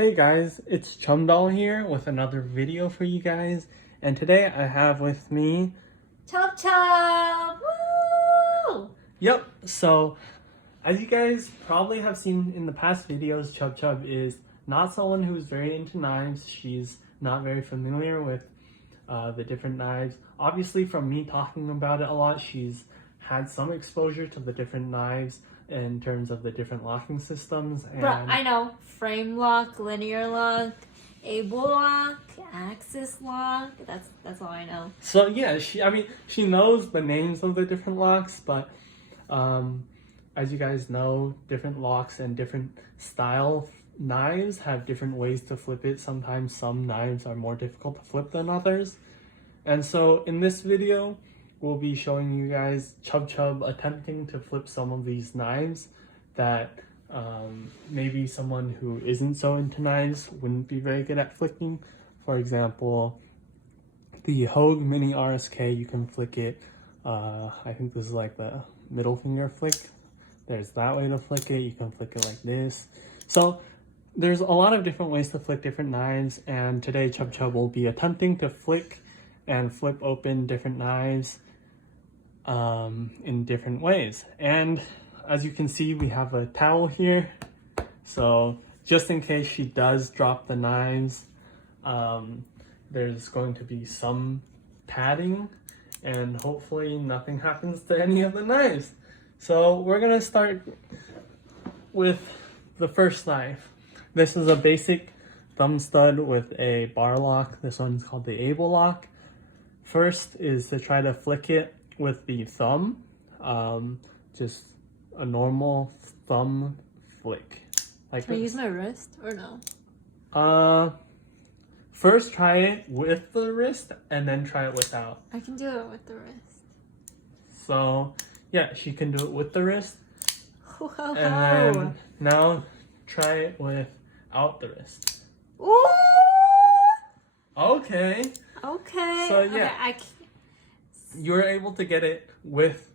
Hey guys, it's Chumdoll here with another video for you guys, and today I have with me Chub Chub! Woo! Yep, so as you guys probably have seen in the past videos, Chub Chub is not someone who's very into knives. She's not very familiar with the different knives. Obviously from me talking about it a lot, she's had some exposure to the different knives in terms of the different locking systems. And Bruh, I know. Frame lock, linear lock, able lock, axis lock. That's all I know. so yeah, she knows the names of the different locks, but as you guys know, different locks and different style knives have different ways to flip it. Sometimes some knives are more difficult to flip than others. And so in this video, we'll be showing you guys Chub Chub attempting to flip some of these knives that maybe someone who isn't so into knives wouldn't be very good at flicking. For example, the Hogue Mini RSK, you can flick it. I think this is like the middle finger flick. There's that way to flick it. You can flick it like this. So there's a lot of different ways to flick different knives, and today Chub Chub will be attempting to flick and flip open different knives in different ways. And as you can see, we have a towel here, so just in case she does drop the knives, there's going to be some padding, and hopefully nothing happens to any of the knives. So we're gonna start with the first knife. This is a basic thumb stud with a bar lock. This one's called the Able lock. First is to try to flick it with the thumb, just a normal thumb flick. Like Can I use my wrist or no? First try it with the wrist and then try it without. I can do it with the wrist. So yeah, she can do it with the wrist. Whoa. And then now try it without the wrist. Ooh! Okay. Okay. So, yeah. Okay, I You were able to get it with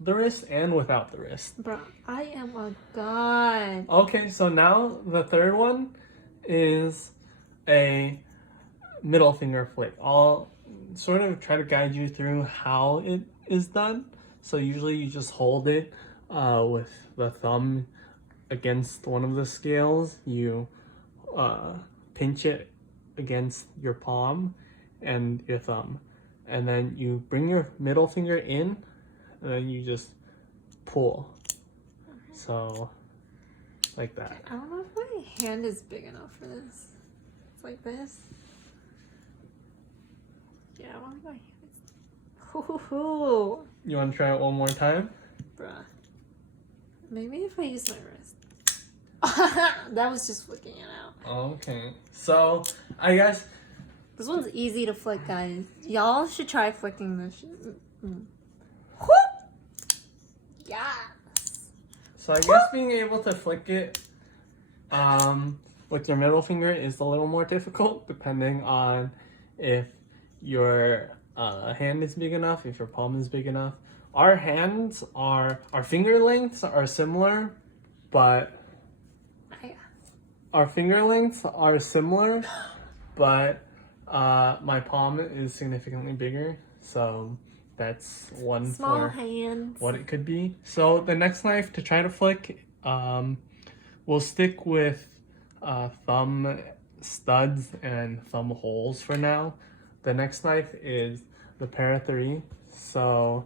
the wrist and without the wrist. Bro, I am a god. Okay, so now the third one is a middle finger flick. I'll sort of try to guide you through how it is done. So usually you just hold it with the thumb against one of the scales. You pinch it against your palm and your thumb, and then you bring your middle finger in, and then you just pull. So like that. I don't know if my hand is big enough for this. It's like this. Yeah, I want my hand. Hoo. You want to try it one more time? Bruh. Maybe if I use my wrist. That was just flicking it out. Okay, so I guess This one's easy to flick, guys. Y'all should try flicking this shit. Yes. So I guess being able to flick it with your middle finger is a little more difficult, depending on if your hand is big enough, if your palm is big enough. Our finger lengths are similar, but my palm is significantly bigger, so that's one Small for hands. what it could be. So the next knife to try to flick, we'll stick with thumb studs and thumb holes for now. The next knife is the Para 3. So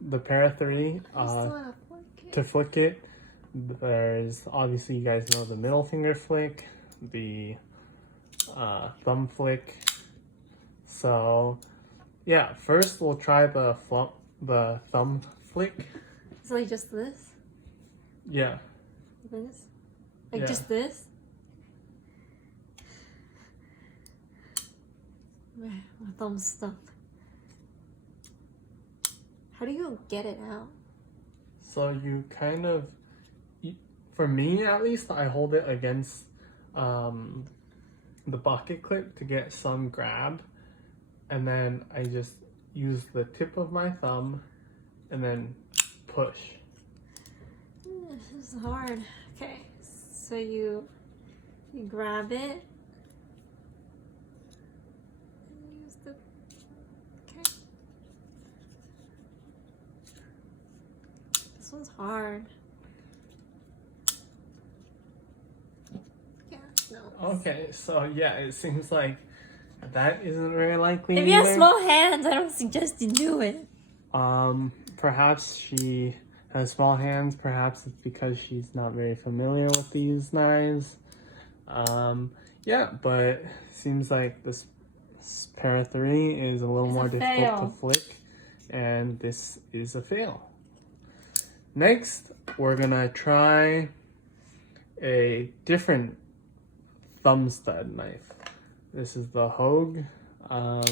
the Para 3, to flick it, there's obviously, you guys know the middle finger flick, the thumb flick. So yeah, first we'll try the thumb flick. So like just this? Yeah. This? Like Yeah. just this? My thumb's stuck. How do you get it out? So you kind of, for me at least, I hold it against the bucket clip to get some grab, and then I just use the tip of my thumb and then push. This is hard. Okay, so you You grab it. And use the. Okay. This one's hard. Yeah. No. Okay, so yeah, it seems like that isn't very likely. If you have either. small hands, I don't suggest you do it. Perhaps she has small hands. Perhaps it's because she's not very familiar with these knives. Yeah, but seems like this Para 3 is a little It's more a difficult fail. to flick, and this is a fail. Next, we're gonna try a different thumb stud knife. This is the Hogue. Ho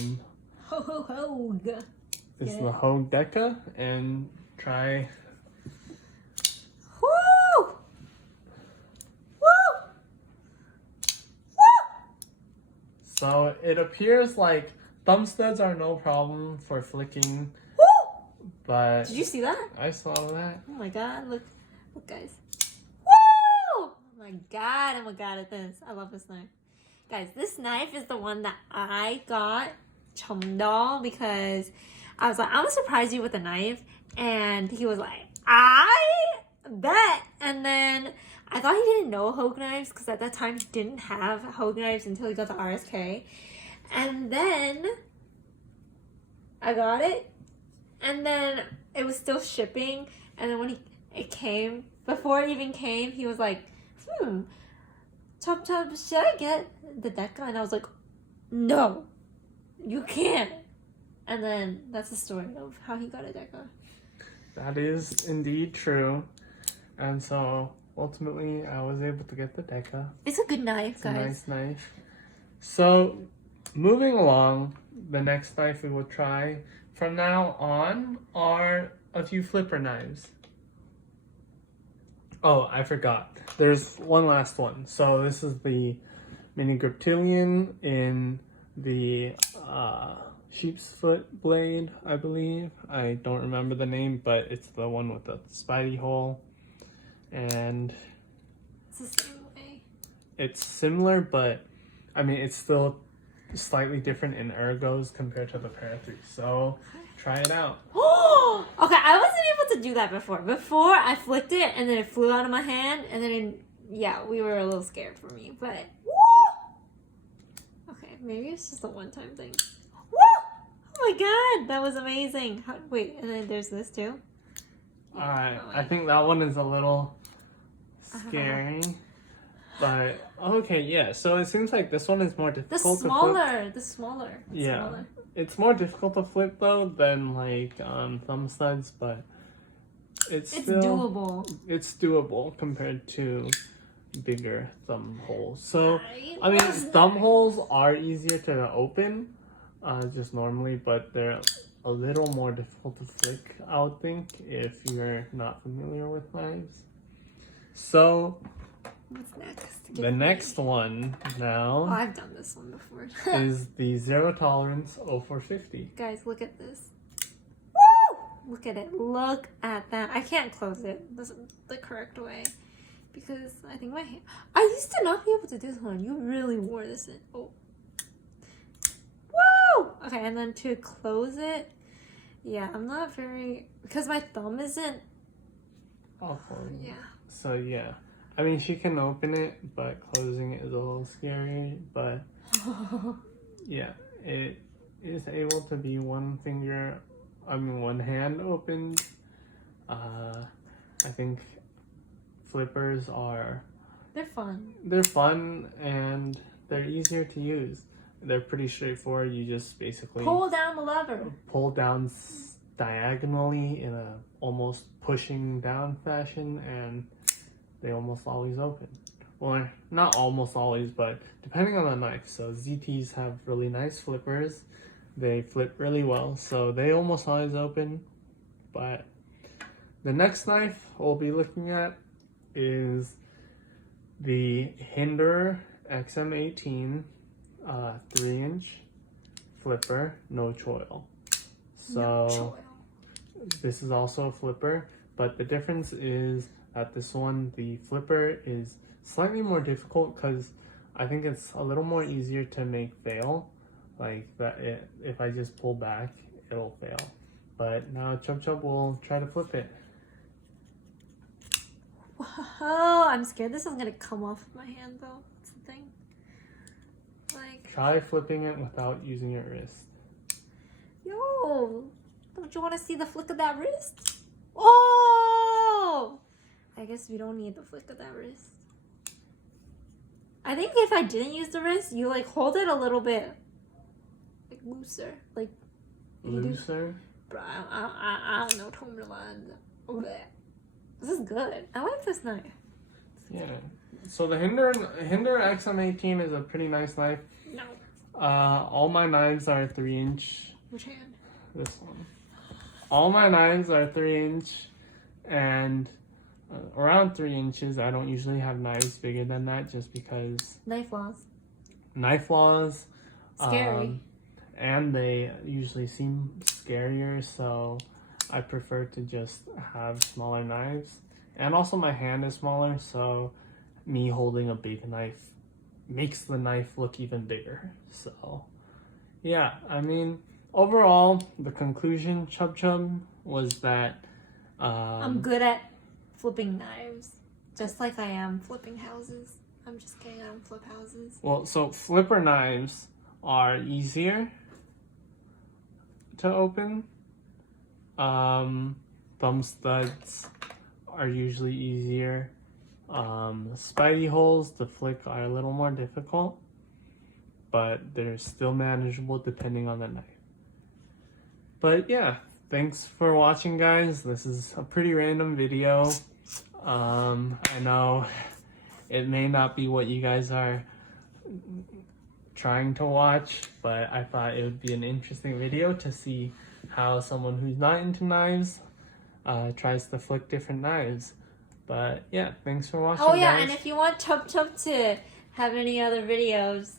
ho ho. This is Get the it? Hogue Deca, and try. Woo! Woo! Woo! So it appears like thumb studs are no problem for flicking, Woo! but Did you see that? I saw that. Oh my god, look, guys. Woo! Oh my god, I'm a god at this. I love this knife. Guys, this knife is the one that I got Chumdal because I was like, I'm gonna surprise you with a knife. And he was like, I bet. And then I thought he didn't know Hogue knives because at that time he didn't have Hogue knives until he got the RSK. And then I got it. And then it was still shipping. And then when it came, before it even came, he was like, Chop Chop, should I get the Deca? And I was like, no, you can't. And then that's the story of how he got a Deca. That is indeed true. And so ultimately I was able to get the Deca. It's a good knife, It's a guys. nice knife. So moving along, the next knife we will try from now on are a few flipper knives. Oh, I forgot. There's one last one. So this is the Mini Griptilian in the sheep's foot blade, I believe. I don't remember the name, but it's the one with the spidey hole. And It's the same way. it's similar, but I mean, it's still slightly different in ergos compared to the Para 3. So try it out. Okay, I wasn't able to do that before. Before, I flicked it and then it flew out of my hand, and then, yeah, we were a little scared for me, but. Okay, maybe it's just a one-time thing. Oh my god, that was amazing. Wait, and then there's this too? Alright, Oh, I think that one is a little scary. But, okay, yeah, so it seems like this one is more The difficult to flip. smaller. The smaller. The Yeah. smaller. It's more difficult to flip though than like thumb studs, but it's still doable. it's doable compared to bigger thumb holes. So I mean, thumb holes are easier to open just normally, but they're a little more difficult to flick, I would think, if you're not familiar with knives. So What's next? the next one Oh, now I've done this one before. is the Zero Tolerance 0450. Guys, look at this. Woo! Look at it. Look at that. I can't close it. This is the correct way. Because I think my hand... I used to not be able to do this one. You really wore this in. Oh. Woo! Okay, and then to close it... Yeah, I'm not very... Because my thumb isn't... Awkward. Yeah. So yeah, I mean she can open it, but closing it is a little scary. But yeah, it is able to be one hand opened. I think flippers are They're fun. fun and they're easier to use. They're pretty straightforward. You just basically Pull down the lever. pull down diagonally in a almost pushing down fashion, and they almost always open. Well, not almost always, but depending on the knife. So ZTs have really nice flippers. They flip really well, so they almost always open. But the next knife we'll be looking at is the Hinderer XM18 3-inch flipper, no choil. So this is also a flipper, but the difference is that this one, the flipper is slightly more difficult because I think it's a little more easier to make fail. Like that, if I just pull back, it'll fail. But now Chub Chub will try to flip it. Whoa, I'm scared this is gonna come off of my hand though. That's the thing. Like, Try flipping it without using your wrist. yo, don't you want to see the flick of that wrist? Oh! I guess we don't need the flick of that wrist. I think if I didn't use the wrist, you like hold it a little bit like looser. Like Looser? Bro, I don't know Tomberland. This is good. I like this knife. Yeah. So the Hinder XM18 is a pretty nice knife. No. All my knives are 3-inch. Which hand? This one. All my knives are 3-inch and around 3 inches. I don't usually have knives bigger than that just because Knife laws. knife laws. Scary. And they usually seem scarier, so I prefer to just have smaller knives. And also my hand is smaller, so me holding a big knife makes the knife look even bigger. So yeah, I mean, overall, the conclusion, Chub Chub, was that I'm good at flipping knives. Just like I am flipping houses. I'm just kidding, I don't flip houses. well, so flipper knives are easier to open. Thumb studs are usually easier. Spidey holes to flick are a little more difficult, but they're still manageable depending on the knife. But yeah, thanks for watching, guys. This is a pretty random video. I know it may not be what you guys are trying to watch, but I thought it would be an interesting video to see how someone who's not into knives tries to flick different knives. But yeah, thanks for watching, Oh yeah, guys. and if you want Chub Chub to have any other videos,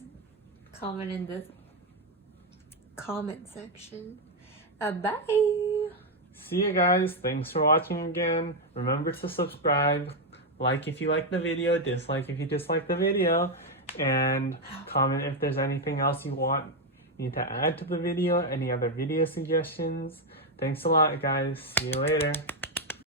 comment in the comment section. Bye! See you guys. Thanks for watching again. Remember to subscribe, like if you like the video, dislike if you dislike the video, and comment if there's anything else you want me to add to the video, any other video suggestions. Thanks a lot, guys. See you later.